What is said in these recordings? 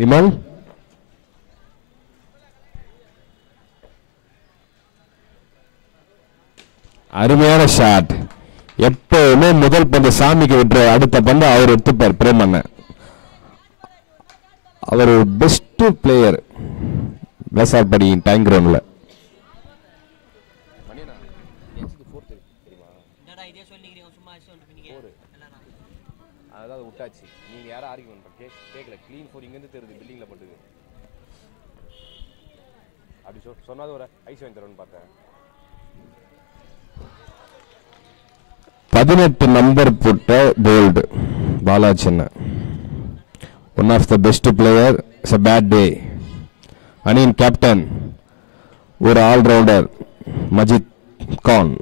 விமல் அருமையான ஷாட். எப்பவுமே முதல் பந்து சாமிக்கு விட்டுற, அடுத்த பந்து அவர் எடுத்துப்பார். பிரேமண்ண அவர் பெஸ்ட் பிளேயர் வேசார்படி டைம் கிரவுண்ட்ல. நீங்க யாரும் ஆர்கியூமென்ட் கேட்கல. க்ளீன் ஃபோர் இங்க இருந்து தெரியுது, பில்டிங்ல போட்டுது. அப்படி சொன்னாத ஒரு ஐஸ் வாங்கி தரேன்னு பார்த்தேன். 18 நம்பர் போட்ட bold Balaji. One of the best player. It's a bad day. அணியின் கேப்டன் ஒரு ஆல்ரவுண்டர் மஜித் கான்.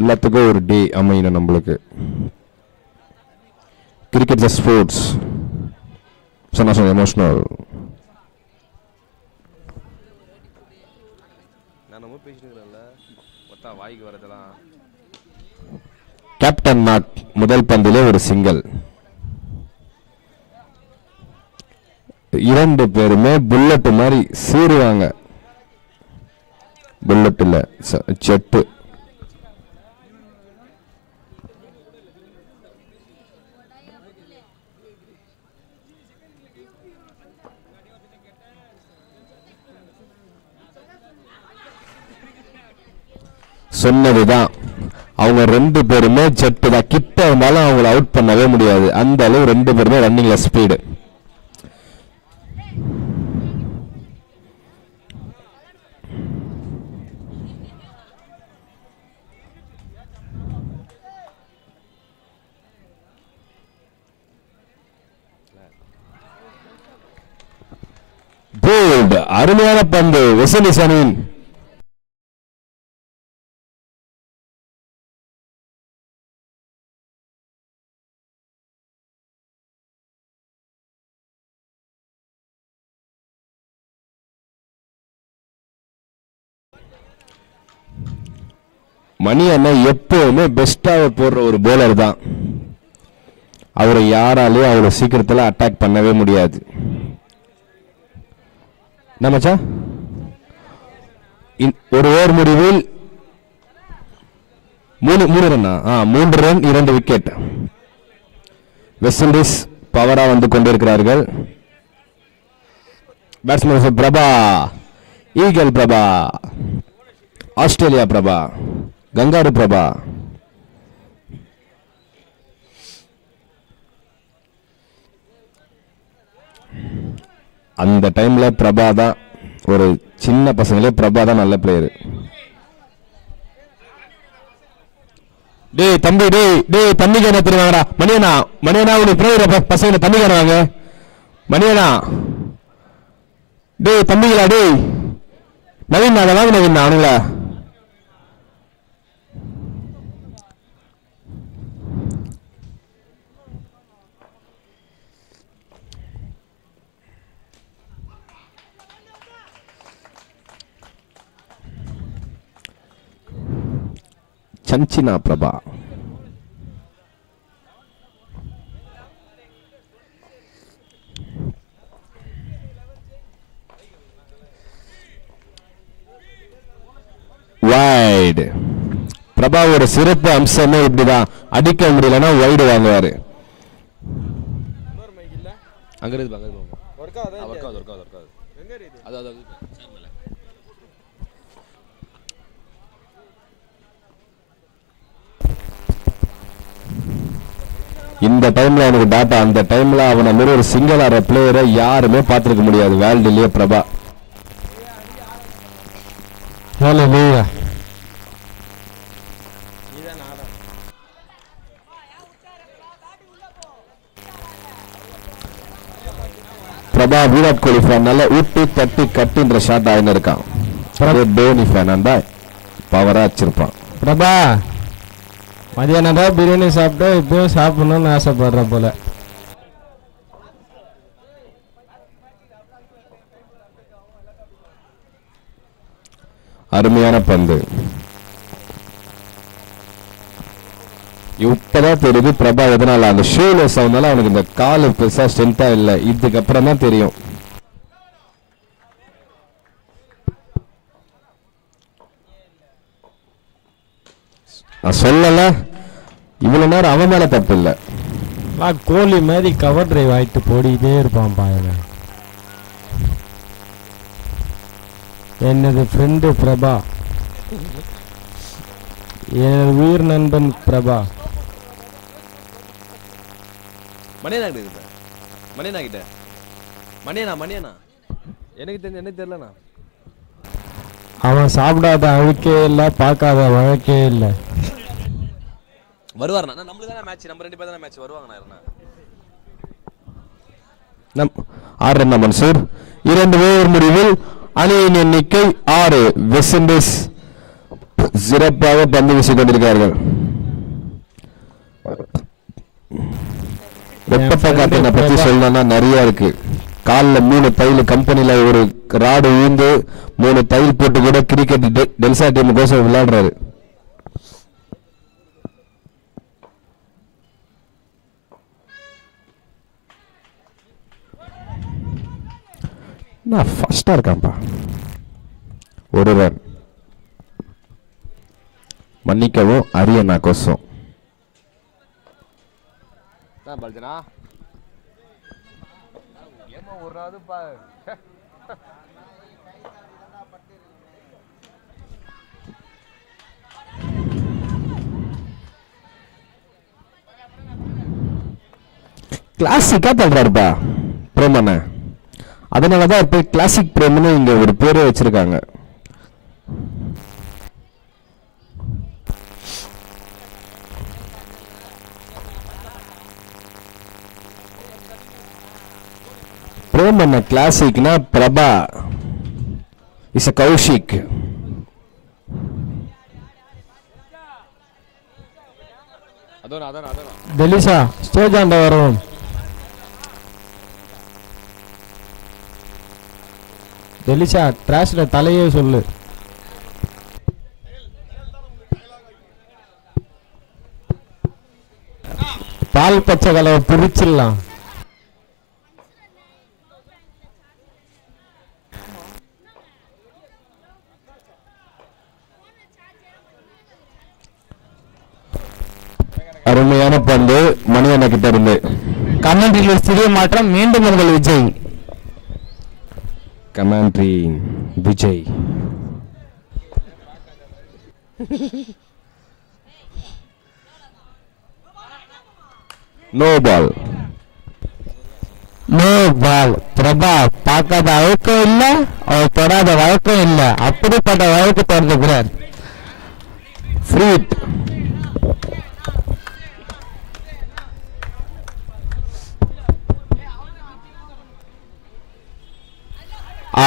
எல்லாத்துக்கும் ஒரு டே அமையணும் நம்மளுக்கு. Cricket the sports emotional. Captain not முதல் பந்திலே ஒரு சிங்கிள். இரண்டு பேருமே புல்லட் மாதிரி சீருவாங்க. புல்லட் இல்ல, செட்டு. சொன்னதுதான், அவங்க ரெண்டு பேருமே ஜெட்டு தான். கிட்ட இருந்தாலும் அவங்களை அவுட் பண்ணவே முடியாது. அந்த அளவு ரெண்டு பேருமே ரன்னிங்ல ஸ்பீடு. போல்ட் அருமையான பந்து. வெஸ்ட் இண்டீஸ் அணியின் மணி அண்ணன் எப்பவுமே பெஸ்டாக போடுற ஒரு போலர் தான். அவரை யாராலையும் அவ்வளவு சீக்கிரத்தில் அட்டாக் பண்ணவே முடியாது. நம்மச்சா ஒரு ஓவர் முடிவில் 3 ரன்னா, 3 ரன் 2 விக்கெட். வெஸ்ட் இண்டீஸ் பவரா வந்து கொண்டிருக்கிறார்கள். Batsman Prabha, eagle Prabha, Australia Prabha, kangaroo Prabha. அந்த டைம்ல பிரபா தான், ஒரு சின்ன பசங்களே பிரபா தான் நல்ல பிளேயர். டேய் தம்பி, டேய் தம்பி கேன தெரியுமாடா மணியனா. மணியனா உனக்கு பிளேயர் பசங்க தம்பி கேனவாங்க. மணியனா டேய் தம்பிங்களா. டேய் நவீன், அதை வாங்க நவீன் அவனுங்களா. சஞ்சினா பிரபா. வைடு. பிரபாவோட சிறப்பு அம்சமே இப்படிதான், அடிக்க முடியலன்னா வைடு வாங்குவாரு. அங்க இருக்கு இந்த டைம்ல அவனுக்கு டாட்டா. அந்த டைம்ல அவனை மாதிரி ஒரு சிங்கிள் ஆற பிளேயரை யாருமே பார்த்திருக்க முடியாது வேர்ல்டுலயே. பிரபா பிரபா விராட் கோலி ஃபேன், நல்ல ஊட்டி தட்டி கட்டுன்ற ஷாட் ஆயின்னு இருக்கான். டோனி ஃபேன் அந்த பவரா வச்சிருப்பான். பிரபா மதியானம் தான் பிரியாணி சாப்பிட்டு இப்பயும் சாப்பிடணும்னு ஆசைப்படுற போல. அருமையான பந்து. இப்பதான் தெரியுது பிரபா எதனால அந்த ஷூலெஸ் ஆகுனால அவனுக்கு இந்த காலு பெருசா ஸ்ட்ரென்த்தா இல்லை. இதுக்கப்புறம் தான் தெரியும். நான் சொல்லல, இவ்வளவு நேரம் அவன் மேல தப்பு இல்லை. கோலி மாதிரி கவர் டிரைவ் ஆயிட்டு போடிக்கிட்டே இருப்பான் பாயன. என்னது ஃப்ரெண்டு பிரபா, எனது உயிர் நண்பன் பிரபா. மணியனா கிட்ட மணியனா கிட்ட மணியனா எனக்கு தெரியலண்ணா. அவன் சாப்பிடாத அழுக்கே இல்லை, பார்க்காத வழக்கே இல்லை. வருவாருண்ணா, நம்மளுக்கு தானே மேட்ச், நம்ம 2 பேர் தானே மேட்ச். வருவாங்கண்ணா. ஆறு ரன் மன்சூர். 2 ஓவர் முடிவில் அணியின் எண்ணிக்கை 6. வெஸ்ட் இண்டீஸ் சிறப்பாக பந்து வீசிக் கொண்டிருக்கிறார்கள். வெப்பத்தை காட்டின பத்தி சொல்லணும்னா நிறைய இருக்கு. காலில் 3 தையல், கம்பெனியில ஒரு ராடு ஊந்து 3 தையல் போட்டு கூட கிரிக்கெட் டெல்சா டீம் கோசம் விளையாடுறாரு. நான் ஃபர்ஸ்டா இருக்கான்ப்பா. 1 ரன். மன்னிக்கவும் அரியண்ணா கோசம். பல்ஜனா ஏமா ஓடுறாது பா. கிளாசிக்கா தள்ளுறாருப்பா பிரேமண்ண. அதனாலதான் இப்ப கிளாசிக் பிரேம்னு இங்க ஒரு பேரை வச்சிருக்காங்க. பிரேமண்ண கிளாசிக்னா பிரபா இஸ் கௌஷிக். டெலிசா ஸ்டேஜ் ஆண்ட வரவும். டெலிசா ட்ராஷ்ல தலையே சொல்லு. பால் பச்சை கலவை பிரிச்சிடலாம். அருமையான பந்து மணியண்ண கிட்ட இருந்து. கமெண்ட்ரியில் சிறிய மாற்றம். மீண்டும் உங்கள் Vijay. Commentary Vijay. No ball. No ball. Prabha பார்க்காத அழுக்கம் இல்ல, அவர் தொடாத வழக்கம் இல்ல, அப்படிப்பட்ட வழக்கு தொடர்ந்துக்கிறார். ஃப்ரீட்.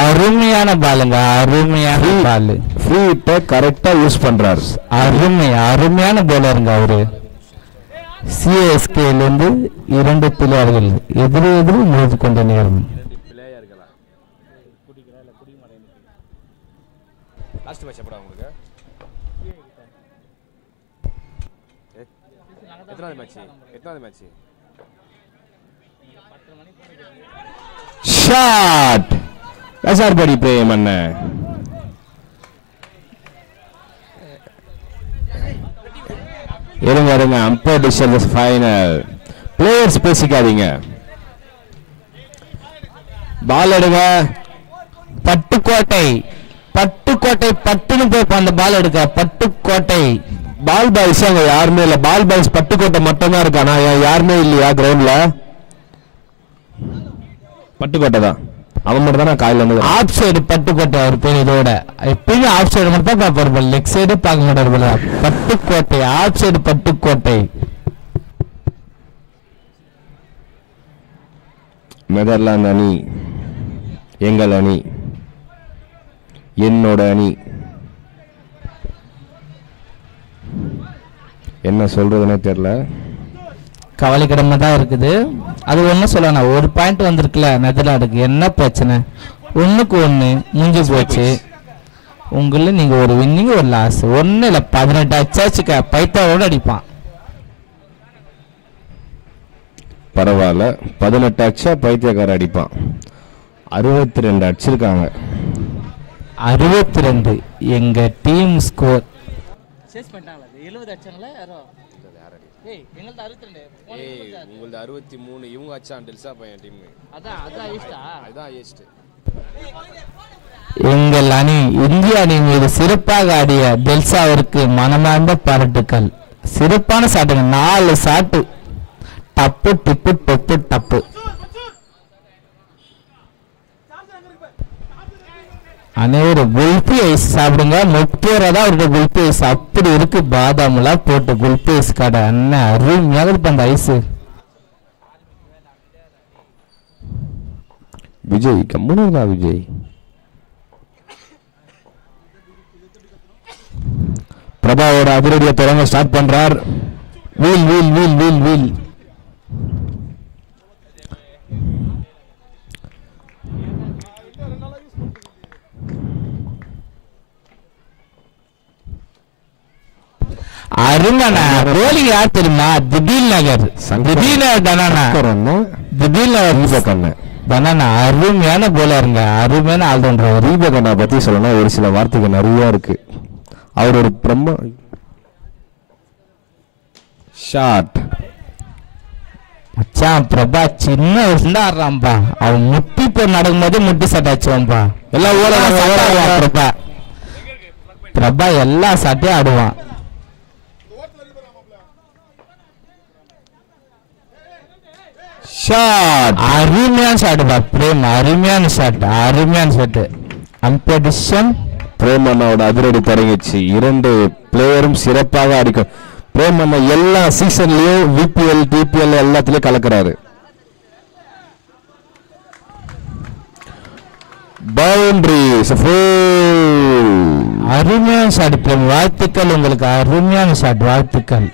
அருமையான பாலுங்க, அருமையான பால். ஃப்ரீட்டை கரெக்டா யூஸ் பண்றாரு. அருமையான போலருங்க அவரு. சிஎஸ்கேல இருந்து 2 பிள்ளையார்கள் எதிர் மோதி கொண்ட நேரம். லாஸ்ட் மேட்ச் எப்படா உங்களுக்கு? எத்தனாவது மேட்ச்? ஷாட். கசார்படி பிரேம் அண்ண. இருங்க umpire decision is final. Players பேசிக்காதீங்க. பால் எடுங்க. பட்டுக்கோட்டை பட்டுன்னு போய் அந்த பால் எடுக்க. பட்டுக்கோட்டை பால் பாய்ஸ் அங்க யாருமே இல்ல. பால் பாய்ஸ் பட்டுக்கோட்டை மட்டும்தான் இருக்கானா? யாருமே இல்லையா கிரவுண்ட்ல? பட்டுக்கோட்டை தான். அவன் மட்டும் தான் காலையில் வந்து ஆஃப் சைடு பட்டுக்கோட்டை அவர் பேர். இதோட எப்பயுமே ஆஃப் சைடு மட்டும் தான் பார்ப்பாரு, லெக் சைடு பார்க்க மாட்டாரு. Pattukkottai, off side Pattukkottai. Netherlands அணி எங்கள் அணி, என்னோட அணி. என்ன சொல்றதுன்னே தெரியல. கவலைக்கிடமா தான் இருக்குது. அது ஒன்றும் சொல்லணும். 1 பாயிண்ட் வந்திருக்குல்ல நெதர்லாண்டுக்கு. என்ன பிரச்சனை? 1க்கு 1 முடிஞ்சு போச்சு. உங்களில் நீங்கள் ஒரு வின்னிங் ஒரு லாஸ். ஒன்றும் இல்லை, 18 அச்சாச்சுக்க பைத்தாவோடு அடிப்பான். பரவாயில்ல. 18 அடிச்சா பைத்தியக்கார அடிப்பான். 62 அடிச்சிருக்காங்க. 62 எங்க டீம் ஸ்கோர். சேஸ் பண்ணிட்டாங்களா? 70 அடிச்சாங்களா யாரோ? ஏய் எங்கள்ட்ட 62. உங்களது 63. இவங்க அச்சான் டெல்சா பையன் டீம். அதான் ஈஸ்டா. அதுதான் ஈஸ்ட். எங்கள் அணி இந்திய அணி மீது சிறப்பாக ஆடிய டெல்சாவிற்கு மனமார்ந்த பாராட்டுக்கள். சிறப்பான சாட்டுங்க. 4 சாட்டு. டப்பு டிப்பு டொப்பு டப்பு. அனைவரும் குல்பி ஐஸ் சாப்பிடுங்க. 30 ரூபா தான் இருக்கு குல்பி ஐஸ். அப்படி இருக்கு பாதாம்லாம் போட்டு குல்பி ஐஸ் கடை. அண்ணன் அருமையாக இருக்கு அந்த ஐஸு. விஜய் கம்முனா விஜய். பிரபாவோட அதிரடியை தொடங்க ஸ்டார்ட் பண்றார். வீல் வீல் வீல் வீல் வீல். அருங்கண்ணா ரோலிங் யார் தெரியுமா? திடீல் நகர். திடீல் நகர் தானா? திடீல் நகர் பனானா அருமையான போலருங்க. அருமையான ஆல்ரவுண்டர். ரீபகண்ணா பத்தி சொல்லணும் ஒரு சில வார்த்தைகள் நிறைய இருக்கு. அவர் ஒரு பிரம்ம ஷாட். மச்சான் பிரபா சின்ன வயசுல ஆடுறான்பா. அவன் முட்டி போய் நடக்கும்போது முட்டி சட்டை வச்சுவான்பா. எல்லாம் ஓடுவான் பிரபா. பிரபா எல்லா சட்டையும் ஆடுவான். ஷாட். அருமையான ஷாட்டுப்பா பிரேம். அருமையான ஷாட். அருமையான ஷாட்டு. கம்பெடிஷன். பிரேமண்ணாவோட அதிரடி தொடங்கிச்சு. 2 பிளேயரும் சிறப்பாக அடிக்கும். பிரேமண்ணா எல்லா சீசன்லயும் விபிஎல் டிபிஎல் எல்லாத்துலயும் கலக்கிறாரு. பவுண்டரி. அருமையான ஷாட் பிரேம். வாழ்த்துக்கள் உங்களுக்கு. அருமையான ஷாட். வாழ்த்துக்கள்.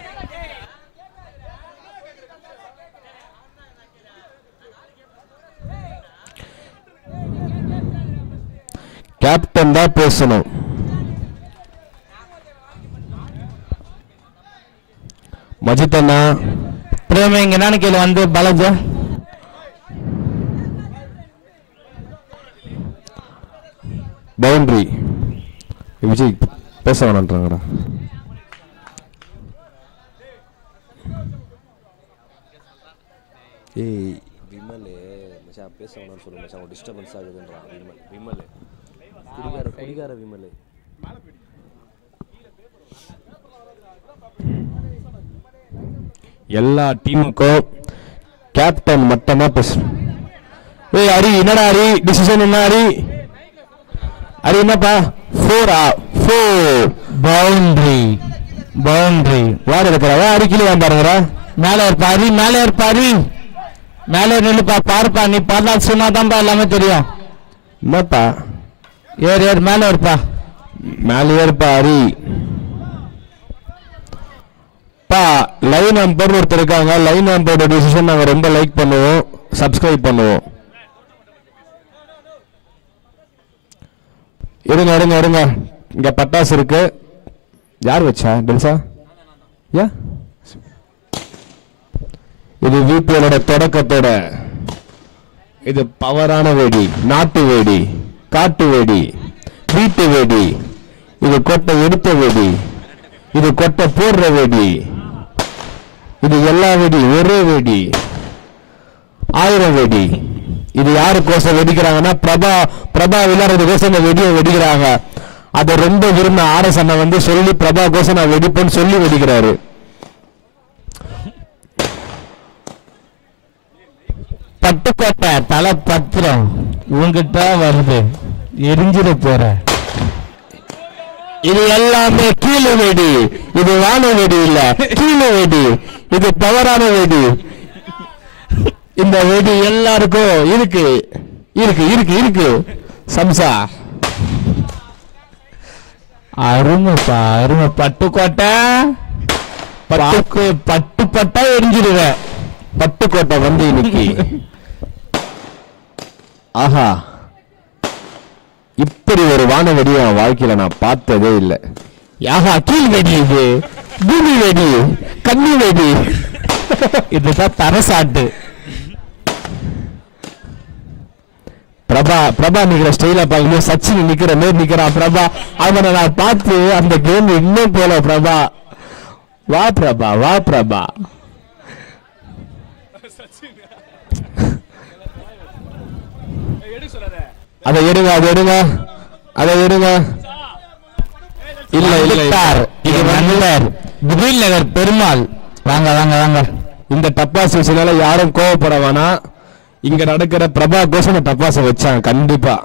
கேப்டன் தான் பேசணும். மஜித் அண்ணா பிரேம இங்க என்ன கீழே வந்து பாலாஜா பவுண்டரி. விஜய் பேச வேணான்றாங்கடா. ஏய் விமல் மச்சான் பேச வேணாம்னு சொல்லு மச்சான். ஒரு டிஸ்டர்பன்ஸ் ஆகுதுன்றான் விமல். குடிகார விமல். எல்லா டீமுக்கும் கேப்டன் மட்டுமா பேசணும். ஏய் ஹரி என்னடா ஹரி டிசிஷன் என்ன ஹரி? ஹரி என்னப்பா? 4 பவுண்டரி. பவுண்டரி. வாட இருக்கிறா ஹரி கீழே பாருங்கடா. மேலே இருப்பாரு. மேலே இருப்பாரு. மேலே நில்லுப்பா. பாருப்பா நீ பார்த்தா சொன்னாதான்ப்பா எல்லாமே தெரியும். என்னப்பா? ஏறு மேலே இருப்பா. மேலே இருப்பா ஹரி. பா லைன் அம்பர் ஒருத்தர் இருக்காங்க. லைன் அம்பரோட டிசிஷன் நாங்கள் ரொம்ப லைக் பண்ணுவோம், சப்ஸ்கிரைப் பண்ணுவோம். இருங்க இங்க பட்டாசு இருக்கு. யார் வச்சா? டெல்சா? யா இது விபிஎலோட தொடக்கத்தோட இது பவரான வெடி. நாட்டு வெடி, காட்டு வெடி, வீட்டு வெடி. இது கொட்டை எடுத்த வெடி, இது கொட்டை போடுற வெடி, இது எல்லா வெடி ஒரே வெடி, 1000 வெடி. இது யாருக்கோசம் வெடிக்கிறாங்கன்னா பிரபா விளையாடுறதுக்கோசம் இந்த வெடியை வெடிக்கிறாங்க. அதை ரொம்ப விரும்ப ஆர்எஸ் அண்ணன் வந்து சொல்லி பிரபா கோசம் நான் வெடிப்பேன்னு சொல்லி வெடிக்கிறாரு. பட்டுக்கோட்டை தலை பத்திரம் உங்ககிட்ட வருது. எரிஞ்சிட போற. இது எல்லாமே கீழே வெடி. இது வான வெடி இல்ல, கீழே வெடி. இது பவரான வெடி. இந்த வெடி எல்லாருக்கும் இருக்கு இருக்கு இருக்கு இருக்கு. சம்சா அருமைப்பா அருமை. பட்டுக்கோட்டை பட்டா எரிஞ்சிடுவேன். பட்டுக்கோட்டை வந்து இன்னைக்கு ஆஹா இப்படி ஒரு வான வெடியை என் வாழ்க்கையில நான் பார்த்ததே இல்லை. ஆஹா கீழ் வெடி, இது பூமி வெடி, கன்னி வெடி. இதுதான் தரசாட்டு. பிரபா நிக்கிற ஸ்டைல பார்க்கணும், சச்சின் நிக்கிற மாதிரி நிக்கிறான் பிரபா. அவனை நான் பார்த்து அந்த கேம் இன்னும் போல பிரபா. வா பிரபா, வா பிரபா. அதை எடுங்க, அதை எடுங்க, அதை எடுங்க. இல்ல இல்ல இது மன்னர் திடீர் நகர் பெருமாள். வாங்க வாங்க வாங்க. இந்த டப்பாஸ் வச்சனால யாரும் கோவப்பட வேணாம். இங்க நடக்கிற பிரபா கோசம் டப்பாச வச்சாங்க கண்டிப்பா.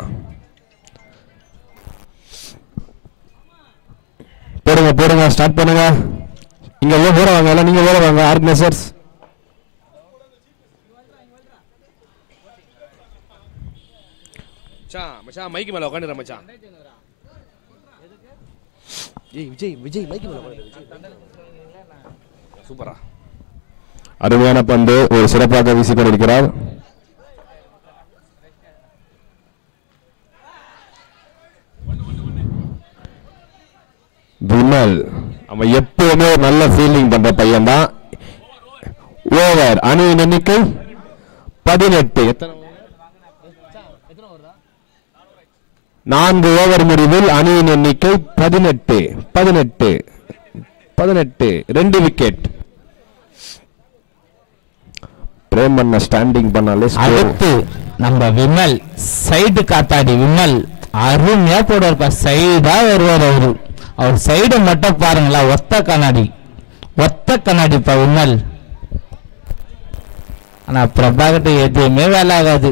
போடுங்க போடுங்க, ஸ்டார்ட் பண்ணுங்க. இங்க ஓட வாங்க, எல்லாம் நீங்க ஓட வாங்க ஆர்கனைசர்ஸ். மச்சான் மைக்கு மேல உட்காந்துற மச்சான். விஜய் விஜய் மைக்கு மேல உட்காந்துற விஜய். சூப்பரா. அருமையான பந்து ஒரு சிறப்பாக வீசிக்கொண்டிருக்கிறார். விமல் அவன் எப்பவுமே நல்ல ஃபீல்டிங் பண்ற பையன் தான். ஓவர் அணியின் எண்ணிக்கை 18. 4 ஓவர் முடிவில் அணியின் எண்ணிக்கை 18. 2 விக்கெட். பிரேமண்ண ஸ்டாண்டிங் பண்ணாலே அடுத்து நம்ம விமல் சைடு காத்தாடி. விமல் அருமையா போடுவார்ப்பா, சைடா வருவார் அவரு. அவர் சைடு மட்டும் பாருங்களா, ஒத்த கண்ணாடிப்பா விமல். ஆனா பிரபா கிட்ட எதுவுமே வேலை ஆகாது.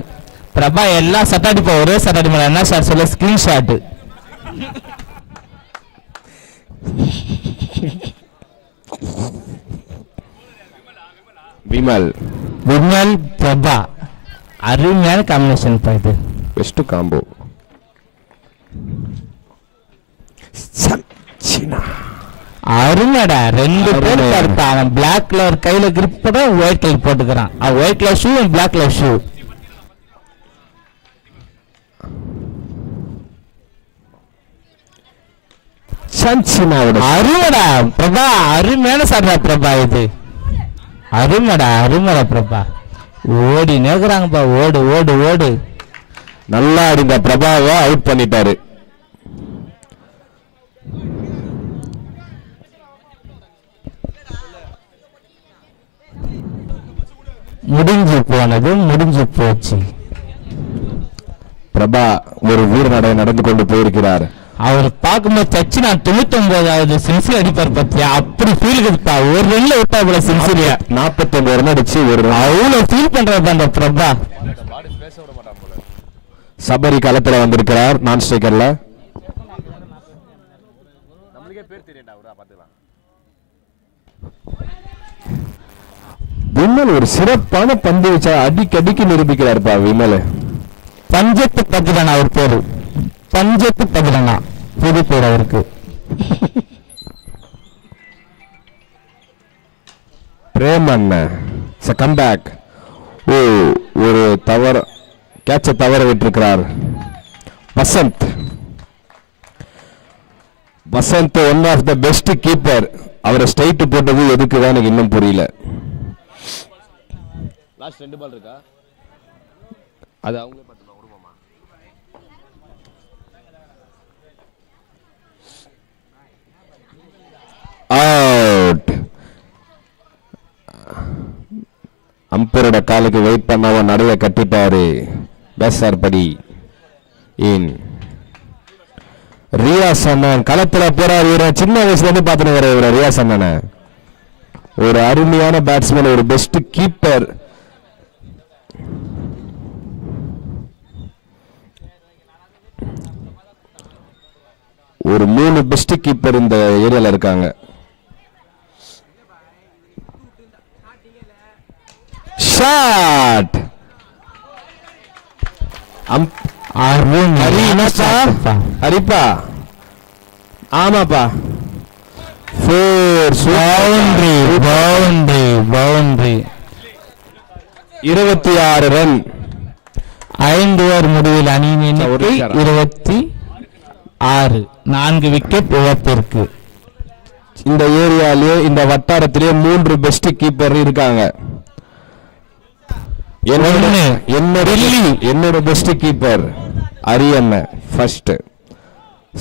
பிரபா எல்லாம் சட் அடிப்பா, ஒரே சட் அடிப்பா. என்ன ஷாட் சொல்ல, ஸ்கிரீன் ஷாட். விமல் பிரபா அருமையான காம்பினேஷன் இது. Best combo. அருமைடா, 2 பேர் பார்த்தான். அவன் பிளாக் கலர் கையில கிரிப் போட ஒயிட் கலர் போட்டுக்கிறான். அவன் white colour shoe, black colour shoe. அருமைடா பிரபா, அருமையான சார்டா பிரபா இது. அருமைடா பிரபா. ஓடி நேக்குறாங்கப்பா, ஓடு ஓடு ஓடு. நல்லா அடிந்த பிரபாவை அவுட் பண்ணிட்டாரு. முடிஞ்சு போச்சு. பிரபா ஒரு வீரநடை நடந்து கொண்டு போயிருக்கிறார். அவர் பார்க்கும்போது சச்சினா 99வது சென்சுரி அடிப்பார் பத்தியா, அப்படி ஃபீல் கொடுத்தா. ஒரு ரன்ல விட்டா போல சென்சுரியா. 49 ரன் அடிச்சு ஒரு அவ்வளவு ஃபீல் பண்றது அந்த பிரபா. சபரி களத்துல வந்திருக்கிறார் நான் ஸ்ட்ரைக்கர்ல. விமல் ஒரு சிறப்பான பந்து வச்சா அடிக்கடிக்கு நிரூபிக்கிறார்ப்பா விமல். பஞ்சத்து பதிலனா அவர் பேரு, பஞ்சத்து பதிலனா புது பேர் அவருக்கு. Bremen comeback. ஓ, ஒரு தவறு, கேட்ச தவற விட்டிருக்கிறார் Vasanth. One of the best keeper. அவரை ஸ்ட்ரைட் போட்டது எதுக்குதான் எனக்கு இன்னும் புரியல. லாஸ்ட் 2 பால் இருக்கா, அது அவங்களே பார்த்துக்கலாம். விடுவோமா? அவுட். அம்பரோட காலுக்கு வெயிட் பண்ணாம நடுவே கட்டிட்டாரு. பேசார் படி இன். ரியாஸ் அண்ணன் களத்துல போறார். இவரை சின்ன வயசுல இருந்து பார்த்துட்டு வர இவரை ரியாஸ் அண்ணனை. ஒரு அருமையான பேட்ஸ்மேன், ஒரு பெஸ்ட் கீப்பர். ஒரு 3 பெஸ்ட் கீப்பர் இந்த ஏரியால இருக்காங்க. ஷாட். ஹரிப்பா, ஆமாப்பா. பவுண்டரி. 26 ரன். 5 ஓவர் முடிவில் அணியின் எண்ணிக்கை 26. 4 விக்கெட் இழப்பிற்கு. இந்த ஏரியாலே, இந்த வட்டாரத்திலே 3 பெஸ்ட் கீப்பர் இருக்காங்க. என்னோட பெஸ்ட் கீப்பர் அரியண்ண ஃபர்ஸ்ட்.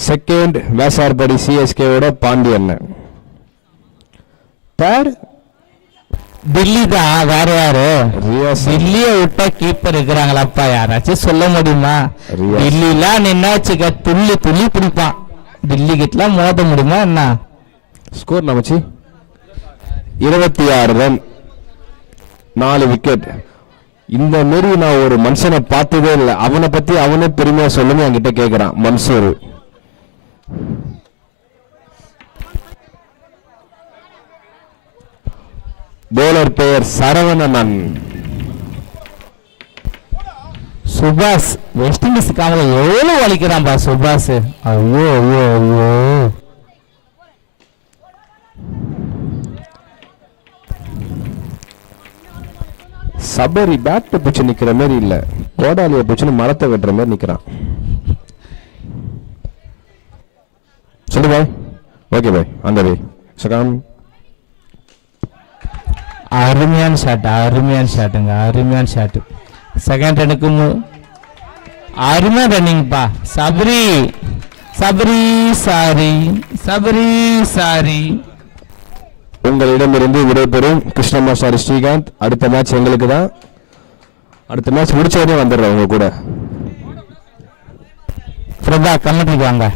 செகண்ட் வேசார்படி சிஎஸ்கேவோட பாண்டி அண்ணன். தேர்ட் டில்லி தான். வேற யாரு? ரியாஸ். டில்லியை விட்டா கீப்பர் இருக்கிறாங்களாப்பா, யாராச்சும் சொல்ல முடியுமா? ரியாஸ். டில்லிலாம் நின்னாச்சுக்க துள்ளி துள்ளி பிடிப்பான். டில்லி கிட்டலாம் மோத முடியுமா என்ன? ஸ்கோர் நமச்சு 26 ரன் 4 விக்கெட். இந்த மாரி நான் ஒரு மனுஷனை பார்த்ததே இல்லை. அவனை பத்தி அவனே பெருமையா சொல்லுங்க என்கிட்ட கேட்கிறான் மன்சூர். போலர் பெயர் சரவணன். சுபாஷ் வெஸ்ட் இண்டீஸ் காமல எவ்வளவு வலிக்கிறான்பா சுபாஷ். ஐயோ ஐயோ ஐயோ. சபரி பேட் பிடிச்சு நிக்கிற மாதிரி இல்ல, கோடாலிய பிடிச்சுன்னு மரத்தை வெட்டுற மாதிரி நிக்கிறான். சொல்லு பாய். Okay bye. அந்த பாய் சகாம். அருமையான ஷாட், அருமையான ஷாட்டுங்க, அருமையான ஷாட்டு. செகண்ட் ரனுக்கு அருமையான ரன்னிங்ப்பா. Sabari Sabari sorry, Sabari sorry. உங்களிடமிருந்து விடைபெறும் கிருஷ்ணமாசாரி ஸ்ரீகாந்த். அடுத்த மேட்ச் எங்களுக்கு தான். அடுத்த மேட்ச் முடிச்ச உடனே வந்துடுறேன் உங்க கூட. பிரபா கமெண்ட்ரிக்கு வாங்க.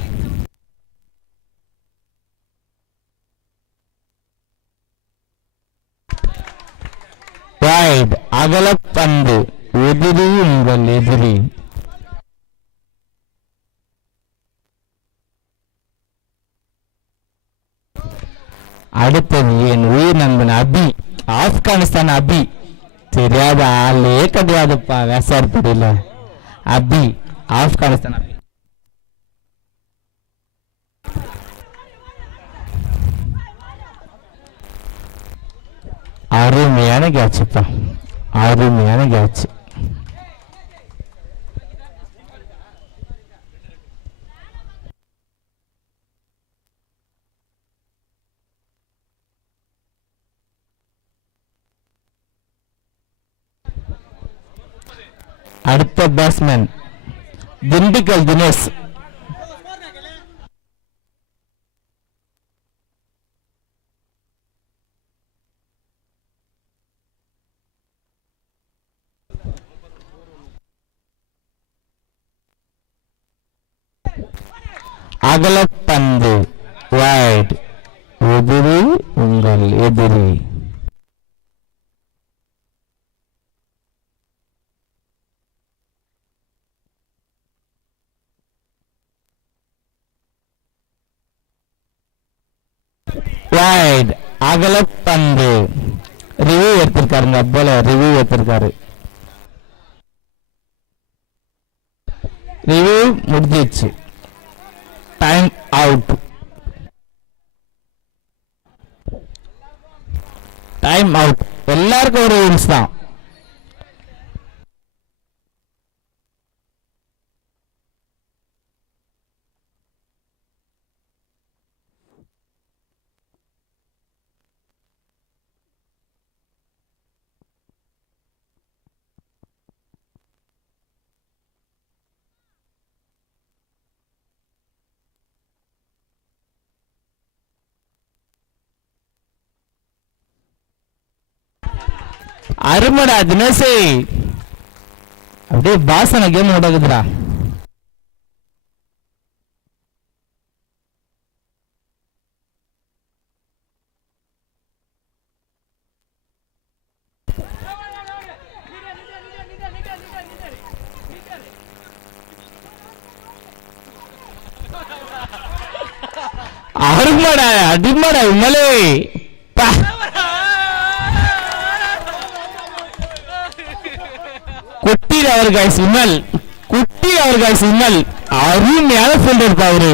வைட் அகலப்பந்து. எதிரி உங்கள் எதிரி. அடுத்தது என் உயிர் நண்பன் அபி. ஆப்கானிஸ்தான் அபி. தெரியாத ஆளே கிடையாதுப்பா வேசார்படியில. அபி ஆப்கானிஸ்தான் அபி. அருமையான கேட்சுப்பா, அருமையான கேட்ச். அடுத்த பேட்ஸ்மேன் திண்டுக்கல் தினேஷ். அகலப்பந்து வைட். எதிரி உங்கள் எதிரி. வைட் அகலப்பந்து. ரிவ்யூ எடுத்திருக்காருங்க போல, ரிவ்யூ எடுத்திருக்காரு. ரிவ்யூ முடிஞ்சிச்சு. Time out. Time out. எல்லாருக்கும் ஒரு ரூல்ஸ் தான். அருமடா தினேஷ். அப்படியே பாசன கேம் நடக்குதுடா. அருமடா அடிமடா உமலே. குட்டி அவர்கள் சிம்மல், குட்டி அவர்கள் சிம்மல். அருமையான ஃபீல்டர் அவரு,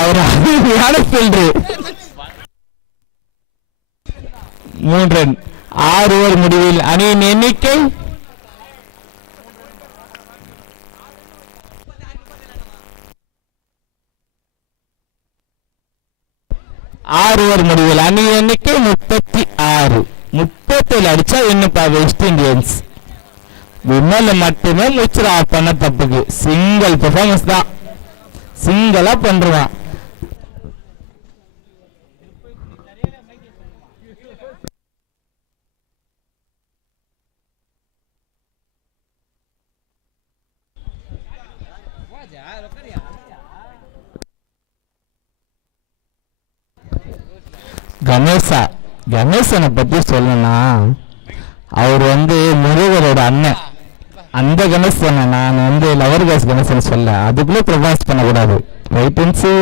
அவர் அருமையான ஃபீல்டர். 3 ரன். 6 ஓவர் முடிவில் அணியின் எண்ணிக்கை 6 ஓவர் முடிவில் அணியின் எண்ணிக்கை 36. 37 அடிச்சா என்னப்பா வெஸ்ட் இண்டியன்ஸ் விமல் மட்டுமே முச்சுரா பண்ண தப்புக்கு. சிங்கிள் பெர்ஃபார்மன்ஸ் தான், சிங்கிளா பண்றான். கணேசனை பத்தி சொல்லணும்னா அவர் முருகரோட அண்ணன். அந்த கணேசன், நான் லவர் கேஸ் கணேசன் சொல்ல, அதுக்குள்ளே ப்ரொபாஸ் பண்ணக்கூடாது. Right and see.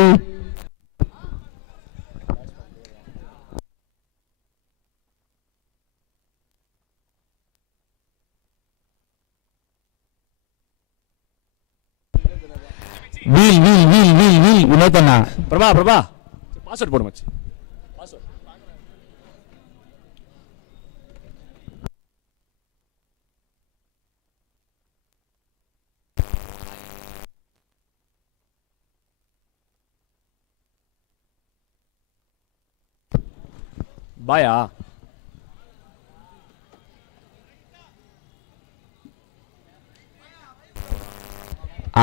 வீல் வீல் வீல் வீல் வீல் வினோதனா. பிரபா பாஸ்வேர்ட் போடு மச்சி. பாயா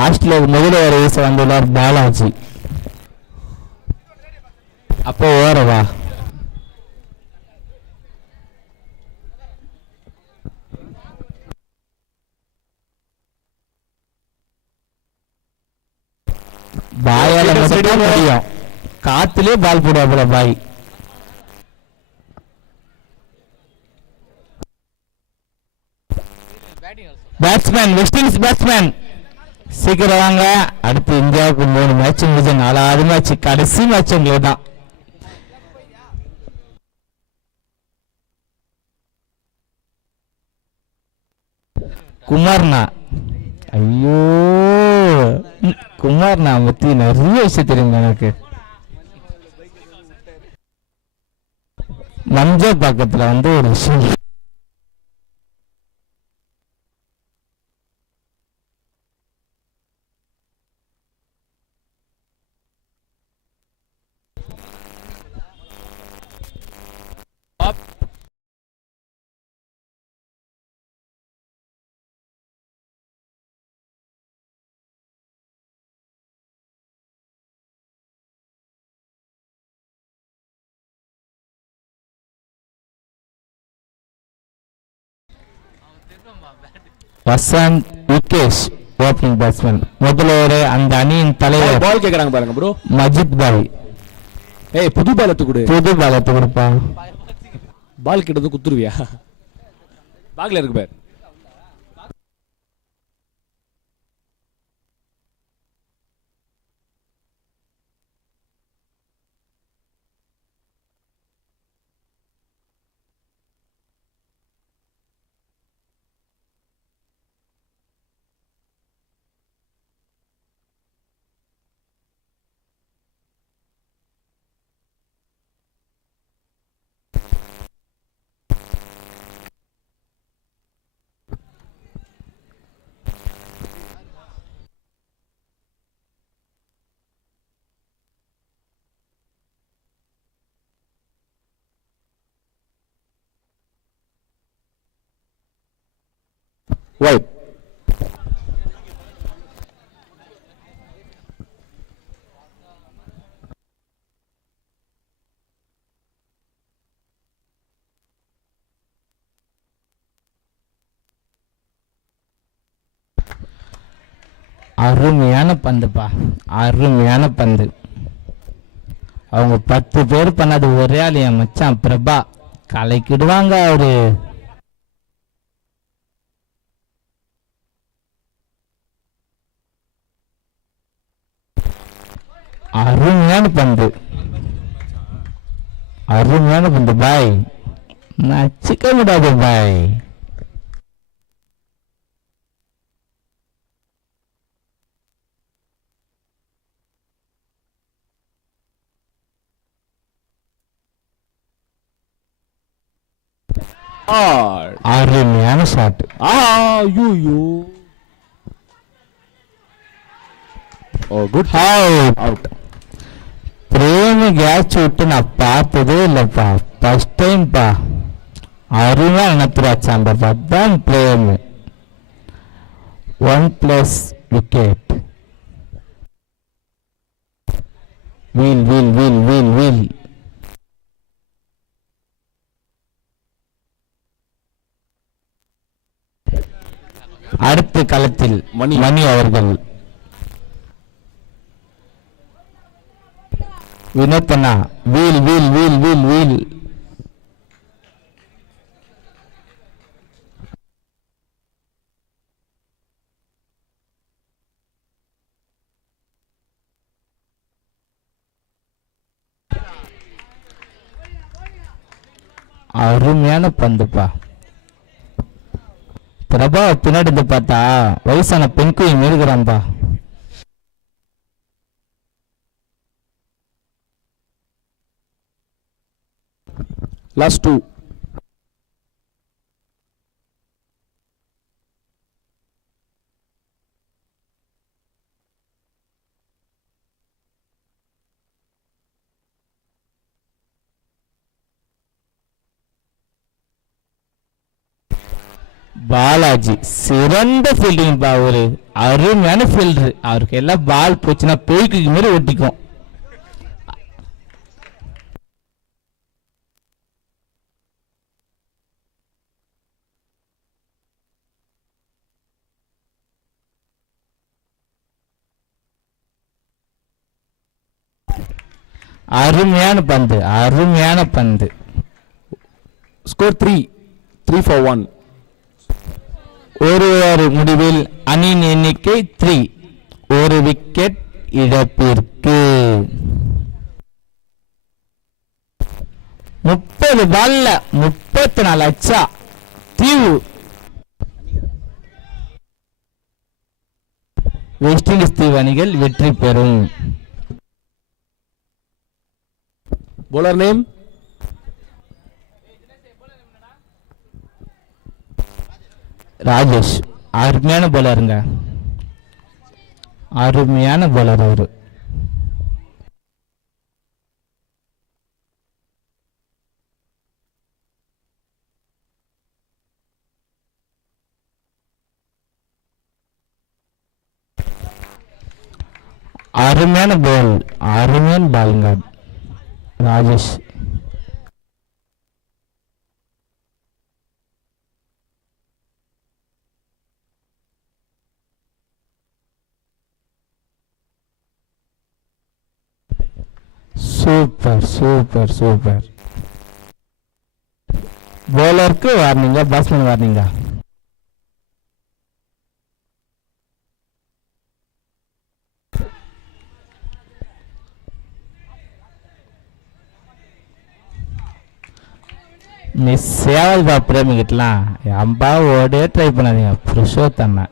ஆஸ்திரேலியாவுக்கு முதல் ஒரு வயசு வந்துள்ளார் பாலாஜி. அப்போ ஓரவா பாயால முடியும். காத்திலே பால் போடுவாப்புல பாய். பேட்ஸ்மேன், வெஸ்ட் இண்டீஸ் பேட்ஸ்மேன் சீக்கிரம் வாங்க. அடுத்து இந்தியாவுக்கு 3 மேட்ச் முடிஞ்சு 4வது மேட்ச், கடைசி மேட்ச் உங்களுக்கு தான். குமார்னா, ஐயோ குமார்னா பத்தி நிறைய விஷயம் தெரியும் எனக்கு. மஞ்சள் பக்கத்துல ஒரு விஷயம். Vasanth Vikesh opening batsman. முதல்வர் அந்த அணியின் தலைவர். பால் கேக்குறாங்க பாருங்க ப்ரோ. மஜித் பாய். புது பால் எடுத்து கொடு. புது பால் எடுத்து கொடுப்பா. பால் கிட்டது குத்துருவியா? பாக்ல இருக்கு பாரு. Wait. அருமையான பந்துப்பா, அருமையான பந்து. அவங்க 10 பேர் பண்ணது ஒரே ஆள் என் மச்சான் பிரபா. கலைக்கிடுவாங்க அவரு. அருமையான பந்து, அருமையான பந்து பாய். நச்சிக்க முடியாது பாய். அருமையான ஷாட். Good out. பிரேமி கேட்ச் விட்டு நான் பார்த்ததே இல்லப்பா, ஃபர்ஸ்ட் டைம் பா. அருமையா நினைத்துறாச்சான் பிரேமி. 1 plus wicket. Wheel. அடுத்த களத்தில் மணி அவர்கள். வினோத்தனா வீல். அருமையான பந்துப்பா. பிரபா பின்னாடி இருந்து பார்த்தா வயசான பெண் குயின் இருக்கிறான்பா. Last 2. பாலாஜி சிறந்த ஃபீல்டிங் பா. ஒரு அருமையான ஃபீல்டர். அவருக்கு எல்லாம் பால் போச்சுன்னா பெய்க்கு மாரி ஒட்டிக்கும். அருமையான பந்து. Score 3 for 1. ஒரு முடிவில் அணியின் எண்ணிக்கை 3. ஒரு விக்கெட் இழப்பிற்கு. 30 பால்ல 34 அச்சா தீவு. வெஸ்ட் இண்டீஸ் தீவு அணிகள் வெற்றி பெறும். Bowler name? ராஜேஷ். அருமையான போலருங்க. அருமையான போலர் அவரு. அருமையான பாலுங்க ராஜேஷ். சூப்பர். bowlerக்கு வார்னிங்க, பேட்ஸ்மேன் வார்னிங்க. மிஸ் சேவல்பா பிரேமிக்கிட்டலாம் அம்பா ஓடே ட்ரை பண்ணாதீங்க. புருஷோத்தண்ணா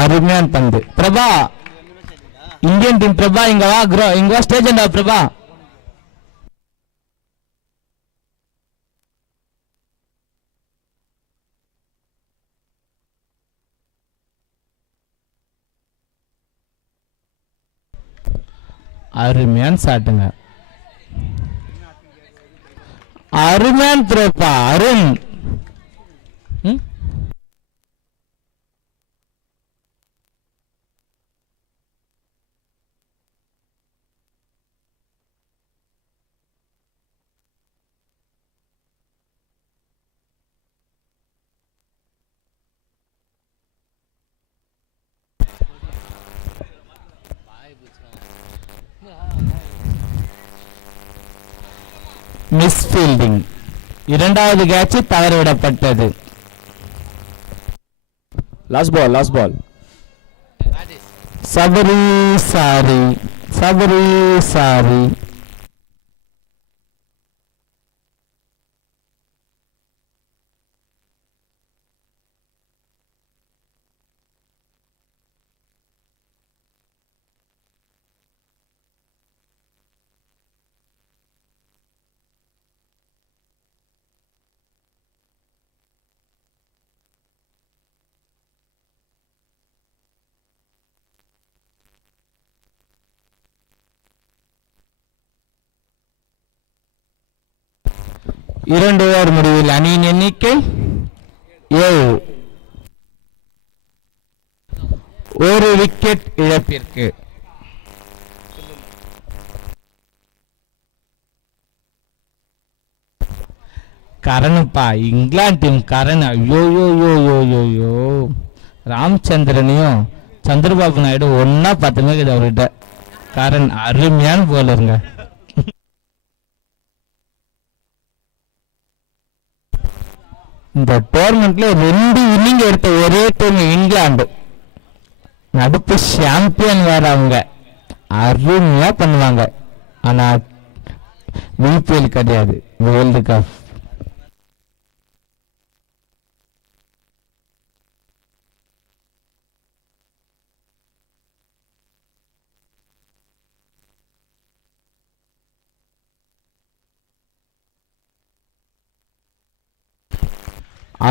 அருமையான பந்து. Prabha Indian team. பிரபா இங்க வா ஸ்டேஜ் பிரபா. அருமையான சாட்டுங்க. அருமையான த்ரோப்பா அருண். Miss fielding. இரண்டாவது கேட்ச் தவறவிடப்பட்டது. Last ball. Sabari sorry. 2 over முடிவில் அணியின் எண்ணிக்கை 7. ஒரு விக்கெட் இழப்பிற்கு. கரணுப்பா, இங்கிலாந்து டீம் கரண். ஐயோ யோ யோ யோ யோ யோ ராமச்சந்திரனையும் சந்திரபாபு நாயுடு ஒன்னா பார்த்துங்க இது அவர்கிட்ட. கரண் அருமையான போலருங்க. இந்த டோர்னமெண்ட்ல 2 இன்னிங் எடுத்த ஒரே டீம் இங்கிலாந்து. நடுப்பு சாம்பியன் வேற அவங்க. அருமையா பண்ணுவாங்க. ஆனா விபிஎல் கிடையாது, வேர்ல்டு கப்.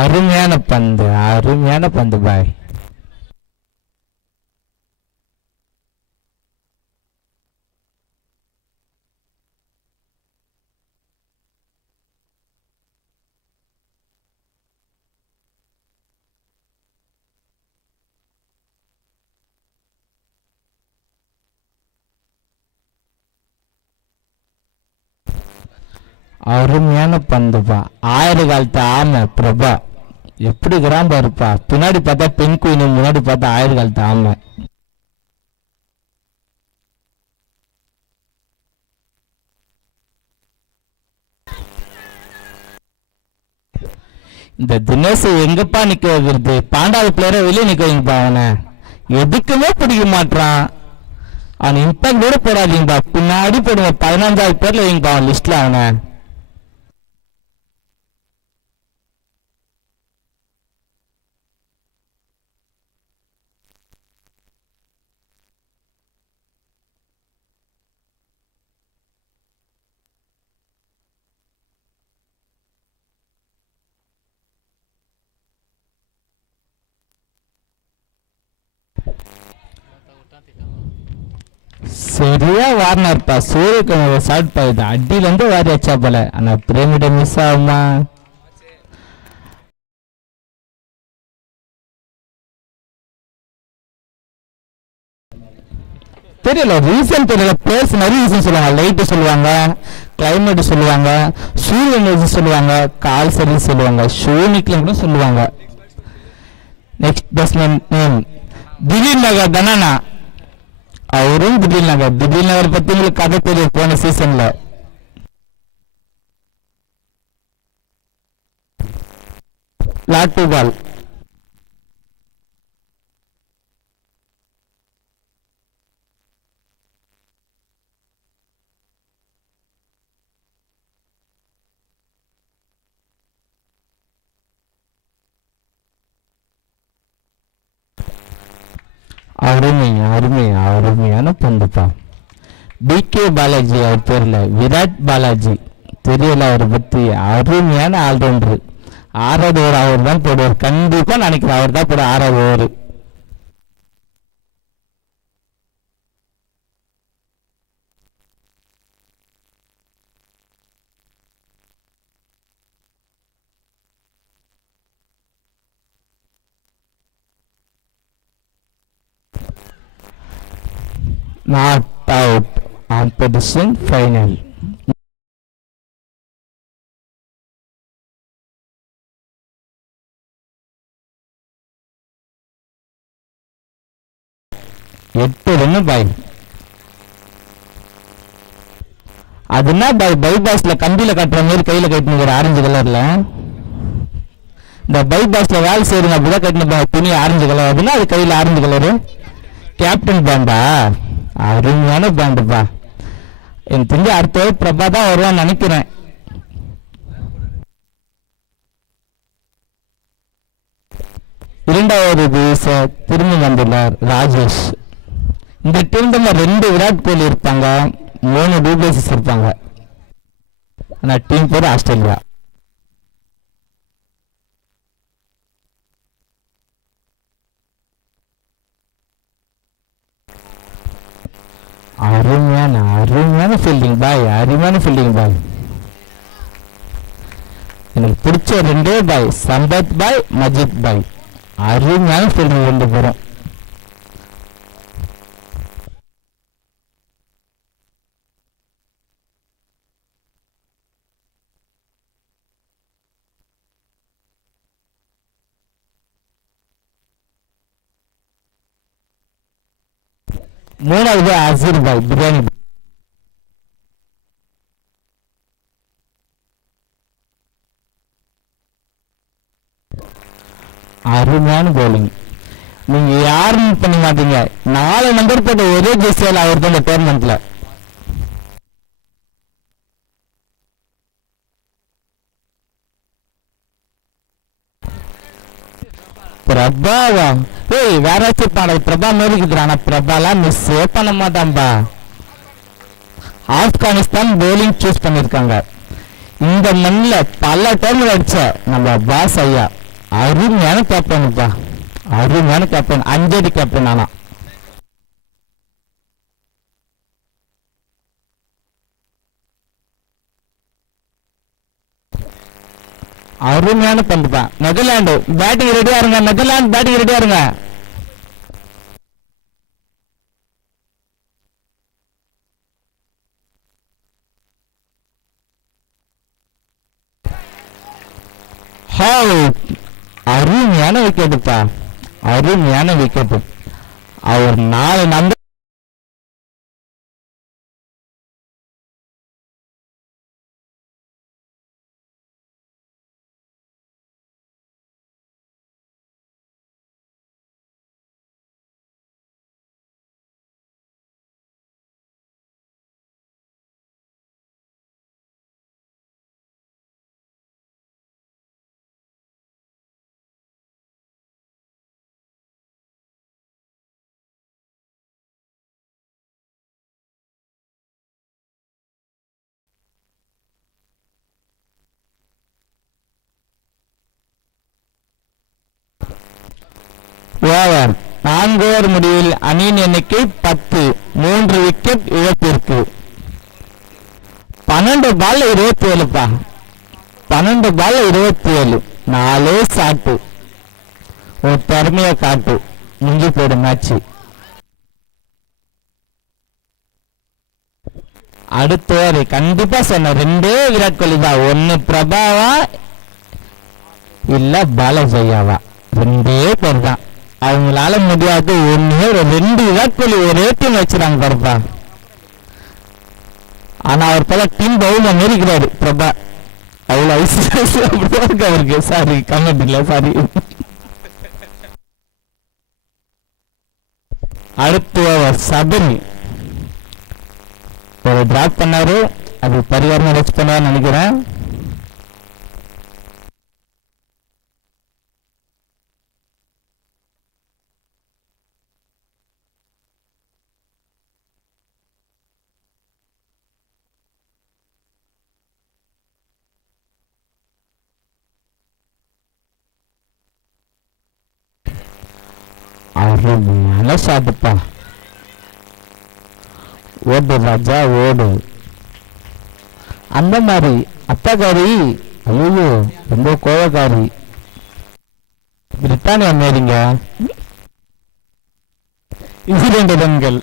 அருமையான பந்து, அருமையான பந்து பாய். அருமையான பந்துப்பா. 1000 காலத்து ஆமை பிரபா எப்படி கிராம்பா இருப்பா. பின்னாடி பார்த்தா பெண் குயின், முன்னாடி பார்த்தா 1000 காலத்து ஆமை. இந்த தினேஷ் எங்கப்பா நிக்க வைக்கிறது? பாண்டாவது பிளேயரை வெளியே நிக்க வைங்கப்பா. அவனை எதுக்குமே பிடிக்க மாட்டான். அவன் இம்பாக்ட் கூட போடாதீங்கப்பா, பின்னாடி போடுங்க. 15வது பேர்ல வைங்கப்பா அவன் லிஸ்ட்ல. அவனை சரியா வாரினார்ப்பா. சூரியக்கு ஷார்ட் பாயுது, அடியில இருந்து வாரி வச்சா போல. ஆனா பிரேமிட மிஸ் ஆகுமா? தெரியல, ரீசன் தெரியல. பிளேஸ் நிறைய ரீசன் சொல்லுவாங்க. லைட்டு சொல்லுவாங்க, கிளைமேட் சொல்லுவாங்க, சூரிய எனர்ஜி சொல்லுவாங்க, கால் சர்வீஸ் சொல்லுவாங்க, ஷூனிக்ல கூட சொல்லுவாங்க. நெக்ஸ்ட் பேட்ஸ்மேன் நேம் திடீர் நகர் தனானா. அவரும் திடீர் நகர். திடீர் நகர் பத்தி உங்களுக்கு கதை தெரியும் போன சீசன்ல. லாட்டு பால். அருமை அருமை அருமையான பந்துப்பா. பிகே பாலாஜி அவர் பேர்ல, விராட் பாலாஜி தெரியல அவரை பத்தி. அருமையான ஆல்ரவுண்டர். 6வது ஓவர் அவர் தான் போடுவார் கண்டிப்பா. நினைக்கிறேன் அவர் தான் போடுவார் 6வது over. Not out. Competition final. எட்டு ரன்னு பாய். அது என்ன பாய், பைபாஸ்ல கம்பியில கட்டுற மாதிரி கையில கட்டினுக்கிற ஆரஞ்சு கலர்ல. இந்த பைபாஸ்ல வேலை செய்யறங்க அப்படிதான் கட்டின துணி ஆரஞ்சு கலர். அதுனா அது கையில ஆரஞ்சு கலரு. கேப்டன் பேண்டா? அருமையான பேண்டுப்பா. எனக்கு தெரிஞ்ச அடுத்த பிரபா தான் வருவான்னு நினைக்கிறேன். இரண்டாவது வீச திரும்பி வந்துள்ளார் ராஜேஷ். இந்த டீம் 2 விராட் கோலி இருப்பாங்க, 3 டூப்ளேசஸ் இருப்பாங்க. ஆனா டீம் பேர் ஆஸ்திரேலியா. அருமையான அருமையான ஃபீல்டிங் பாய், அருமையான ஃபீல்டிங் பாய். எனக்கு பிடிச்ச ரெண்டே பாய், சம்பத் பாய், மஜித் பாய். அருமையான ஃபீல்டிங் ரெண்டு பேரும். மூணாவது அசீர் பாய், பிரியாணி பாய். அருமையான பவுலிங். நீங்க யாரும் பண்ண மாட்டீங்க, 4 நம்பர் போட்ட ஒரே ஜெர்சியால் அவர் தான் இந்த டோர்னமெண்ட்ல. பிரபாவா? ஏய் வேற வச்சிருப்பாங்க, பிரபா நோடிக்குதுரா. ஆனா பிரபாலாம் மிஸ்ஸே பண்ண மாட்டான்பா. ஆப்கானிஸ்தான் பவுலிங் சூஸ் பண்ணிருக்காங்க. இந்த மண்ணில் பல டைம் அடிச்ச நம்ம பாஸ் ஐயா அருமையான கேப்டன்ப்பா, அருமையான கேப்டன். 5 அடி கேப்டன். ஆனா அருமையான பந்துப்பா. நெதர்லாந்து பேட்டிங் ரெடியா இருங்க, நெதர்லாந்து பேட்டிங் ரெடியா இருங்க. அருமையான விக்கெட்டுப்பா, அருமையான விக்கெட்டு. அவர் 4 நம்பர் ஓவர். 4 ஓவர் முடிவில் அணியின் எண்ணிக்கை 10, 3 விக்கெட் இழப்பிற்கு. 12 பால் 27பா, 12 பால் 27, 4 ஷாட்டு. ஒரு திறமைய காட்டு, முடிஞ்சு போயிடும் மேட்ச். அடுத்த ஓவர் கண்டிப்பா சொன்ன 2 விராட் கோலி தான். 1 பிரபாவா இல்ல பாலஜையாவா, 2 பேர் தான். அவங்களால முடியாது. 2 விராட் கோலி ஒரே டீம் வச்சுறாங்க பாருப்பா. ஆனா அவர் போல டீம் பவுல் இருக்கிறாரு பிரபா. அவ்வளவு அப்படிதான் இருக்கு அவருக்கு. சாரி கமெண்ட் இல்ல, சாரி. அடுத்த ஓவர் சபரி ஒரு டிராப் பண்ணாரு. அது பரிகாரம் வச்சு பண்ணாரு நினைக்கிறேன். அருமையான ஷாட்டுப்பா. ஓடு ராஜா ஓடு. அந்த மாதிரி அத்தாக்காரி, ஐயோ ரொம்ப கோவக்காரி. பிரிட்டானியா மேரிங்க 2 ரன்கள்.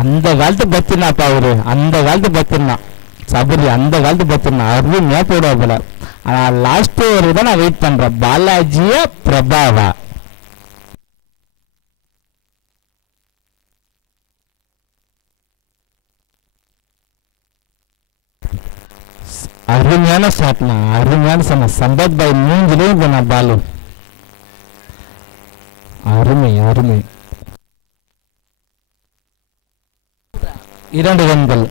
அந்த காலத்து பத்தினாப்பா அவரு, அந்த காலத்து பத்தினா சபரி, அந்த காலத்து பத்தினா அருமையா போடுவாப்புல. ஆனா லாஸ்ட் ஓவர் தான் நான் வெயிட் பண்றேன். பாலாஜியா பிரபாவா? அருமையான ஷாட்னா, அருமையான சொன்ன சம்பத் பாய் மூஞ்சிலையும் போனா பாலு. அருமை அருமை. 2 ரன்கள்.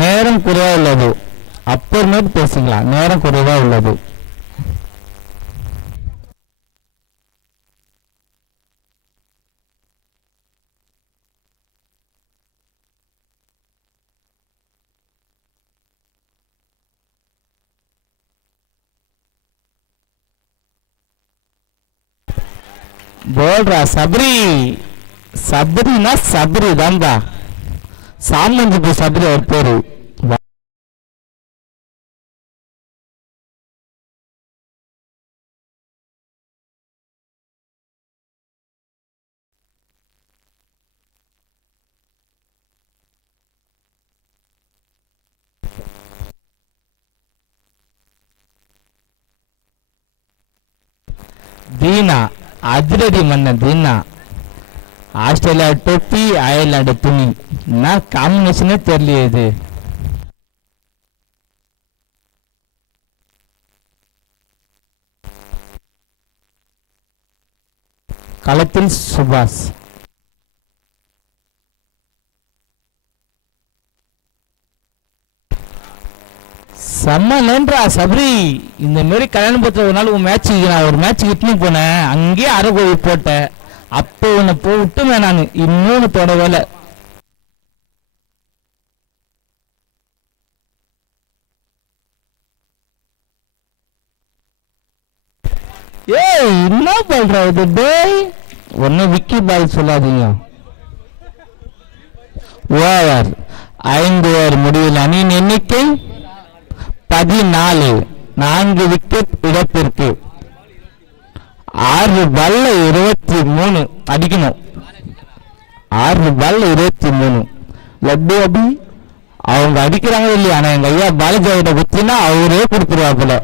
நேரம் குறைவா உள்ளது. அப்புறமேட்டு பேசிக்கலாம். நேரம் குறைவா உள்ளது. போல்ரா சபரி. சபரினா சபரி தான்பா, சாமந்திப்பு சபரி அவர் பேரு. தீனா, அதிரடி மன்னன் தீனா. ஆஸ்திரேலியா தொப்பி, அயர்லாந்து துணி, நான் காம்பினேஷனே தெரியலையே இது. களத்தில் சுபாஷ். செம்மன்றா சபரி. இந்த மாரி கல்யாணம் பத்திர ஒரு நாள் உன் மேட்சுக்கு நான் ஒரு மேட்சுக்கு இட்டுன்னு போனேன், அங்கேயே அரைக்கோழி போட்டேன். அப்போ உன்னை விட்டுமே நான் இன்னொன்னு தொடவேல. ஏய் என்ன பண்ற இது டேய்? ஒன்னு விக்கி பால் சொல்லாதீங்க. ஓவர் 5 ஓவர் முடிவில் அணியின் எண்ணிக்கை 14. 4 விக்கெட் இழப்பிற்கு. 6 பால்ல 23 அடிக்கணும். 6 பால்ல 23 லட்டு அடி. அவங்க அடிக்கிறாங்க இல்லையா, ஆனா எங்க ஐயா பாலாஜியோட குத்தினா அவரே கொடுத்துருவாப்புல.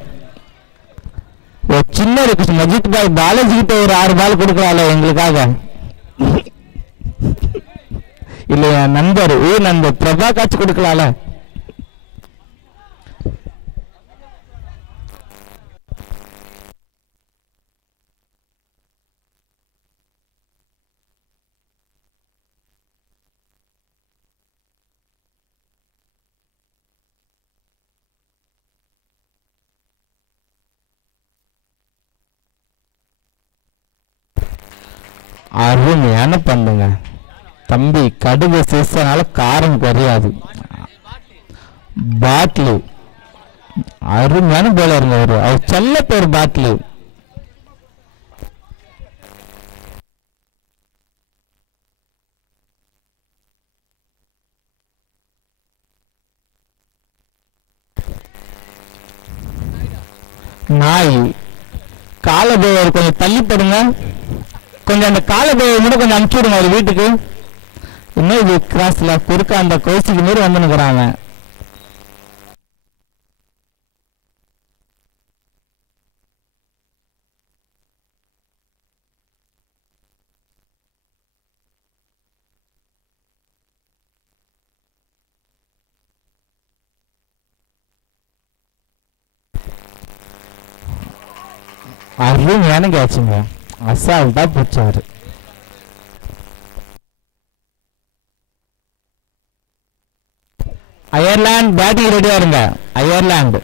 ஒரு சின்ன இருக்கு மஜித் பாய் பாலாஜி கிட்ட ஒரு 6 பால் கொடுக்கறாள் எங்களுக்காக. இல்ல என் நண்பர் நண்பர் பிரபா காட்சி கொடுக்கலால. அருமையான பண்ணுங்க தம்பி, கடுகு சேர்த்தனால காரம் குறையாது. பாட்லு அருமையான போலருங்க அவரு, அவர் செல்ல பேர் பாட்லு. நாய் காலபேவர் கொஞ்சம் தள்ளி போடுங்க, கொஞ்சம் அந்த காலபேவர் மட்டும் கொஞ்சம் அனுப்பிச்சு விடுங்க அவர் வீட்டுக்கு. இன்னும் இது கிராஸ்ல குறுக்க அந்த கோசிக்கு மாரி வந்துனுக்குறாங்க. அருமையான கேட்சுங்க, அசால்ட்டா பிடிச்சாரு. அயர்லாந்து பேட்டிங் ரெடியா இருங்க, அயர்லாந்து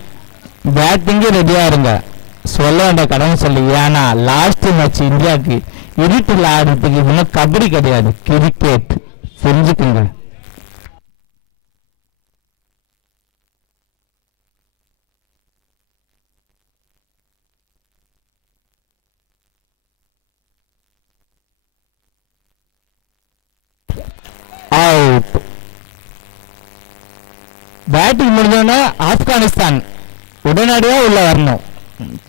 பேட்டிங்கு ரெடியா இருங்க. சொல்ல வேண்டிய கடமை சொல்லி, ஏன்னா லாஸ்ட் மேட்ச் இந்தியாவுக்கு இருட்டில் ஆடுறதுக்கு இன்னும் கபடி கிடையாது, கிரிக்கெட், புரிஞ்சுக்குங்க. அவுட். பேட்டிங் முடிஞ்சோன்னா ஆப்கானிஸ்தான் உடனடியா உள்ள வரணும்.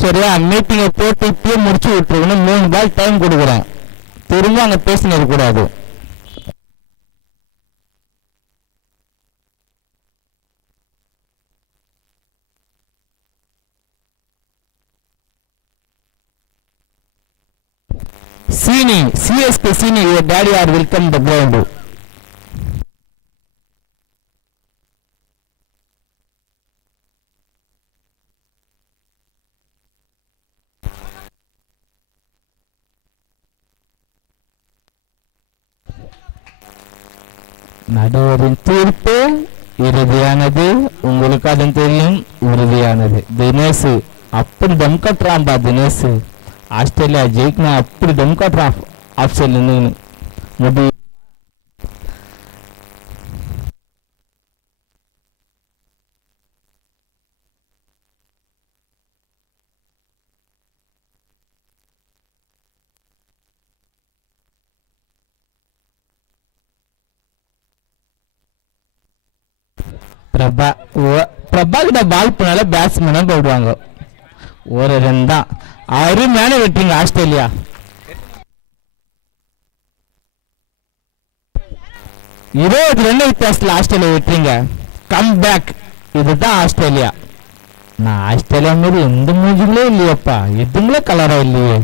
சரியா, மீட்டிங்கை போட்டு இப்பயே முடிச்சு விட்டுருக்கணும். 3 பால் டைம் கொடுக்குறேன், திரும்ப அங்க பேசினு இருக்கக்கூடாது. சீனி, சிஎஸ்கே சீனி, your daddy are welcome the ground. நடுவரின் தீர்ப்பு இறுதியானது, உங்களுக்கு அது தெரியும், இறுதியானது. தினேஷ் அப்படி தம் கட்டுறான்பா, தினேஷ் ஆஸ்திரேலியா ஜெயிக்கணும் அப்படி தம் கட்டுறான் ஆஃப் சைட்ல நின்று முடி. பிரபா கிட்ட பால் பண்ணால பேட்ஸ்மேனா போடுவாங்க. ஒரு ரன் தான். அருமையான வெற்றிங்க ஆஸ்திரேலியா. 20 ரன் வித்தியாசத்தில் ஆஸ்திரேலியா வெற்றிங்க. Come back. இதுதான் ஆஸ்திரேலியா. நான் ஆஸ்திரேலியா மாதிரி எந்த மூஞ்சிகளே இல்லையப்பா, எதுங்களே கலரா இல்லையே.